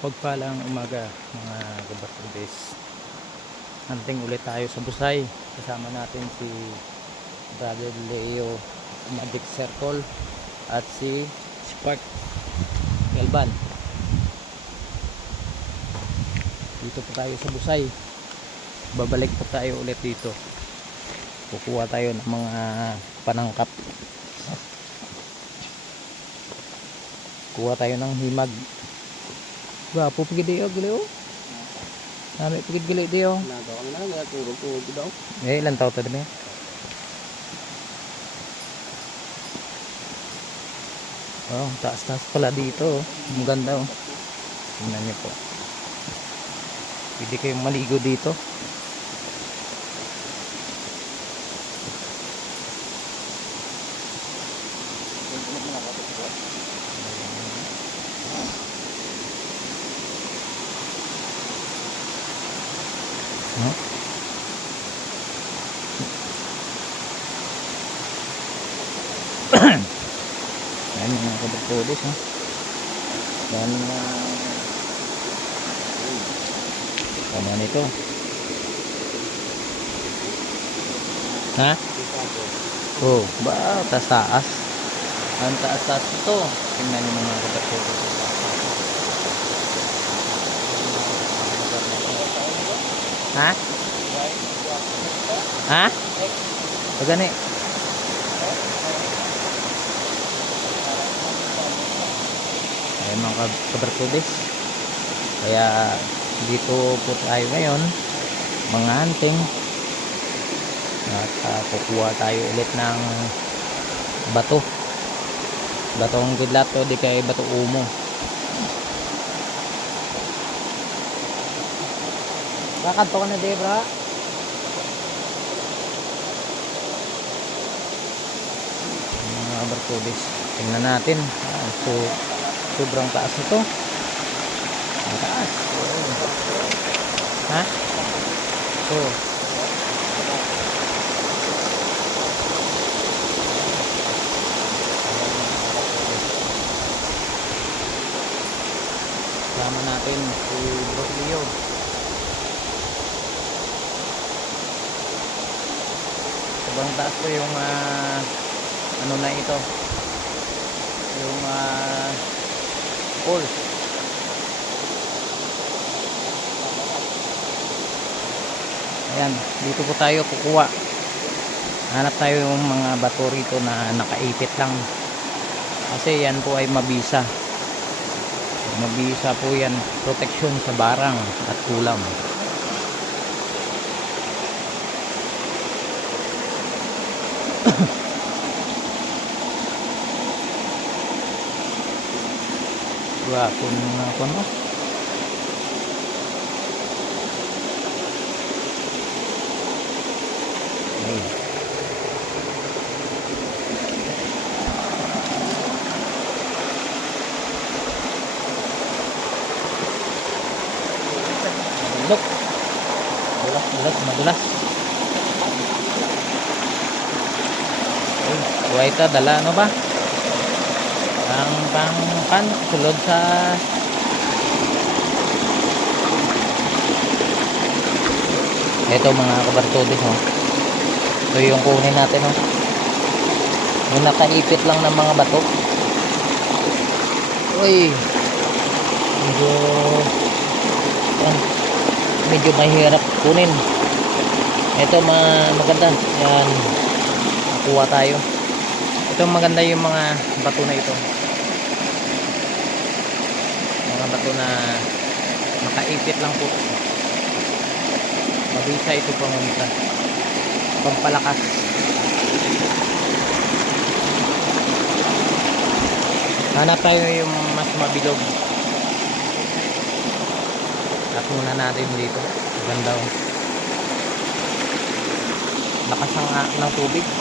Pagpalang umaga mga kabatubes. Anting ulit tayo sa Busay. Kasama natin si Brother Leo Magic Circle at si Spark Galban. Dito po tayo sa Busay. Babalik po tayo ulit dito. Kukuha tayo ng mga panangkap. Kuha tayo ng himag. Gwapo pagid diyo, giliw. Nami pagid giliw diyo. Nado ka na nga, turong tuhod daw. Eh, ilan taon to dami? Oh, taas-taas pala dito. oh. Ang ganda oh. Tingnan niyo po. Pwede kayong maligo dito. No? Ayan mga kabagpulis ha. Yan mga tama nito. Ha? Oh, ba taas taas. Ang taas taas ito. Tingnan niyo mga kabagpulis. Ha? Ha? O gani? Ay mga kab- kabarkudes. Kaya dito po tayo ngayon. Mga anting. At ah, kukuha tayo ulit ng bato. Batong kidlato di kay bato umo. Kakanto ka na, Debra. mga barcodis tingnan natin. Ah, so sobrang taas nito. Ang taas. Ha? So. Kasama natin si Bro Leo sobrang taas po yung ah, ano na ito. Yung uh, pool. Ayan dito po tayo kukuha. Hanap tayo yung mga bato rito na nakaipit lang. Kasi yan po ay mabisa. Mabisa po yan. Proteksyon sa barang at kulam Gwapo ng mga kono. Ay. Madulas. Madulas, madulas, madulas. Buhay ito, dala ano ba? ang pang pan sulod sa ito mga kabartodis oh. ito yung kunin natin oh. yung nakaipit lang ng mga bato uy medyo yan, medyo mahirap kunin ito mga maganda yan nakuha tayo ito maganda yung mga bato na ito. Mga bato na makaipit lang po. Mabisa ito pamunta pampalakas. Hanap tayo yung mas mabilog. At muna natin dito. Ganda oh. lakas ang ng tubig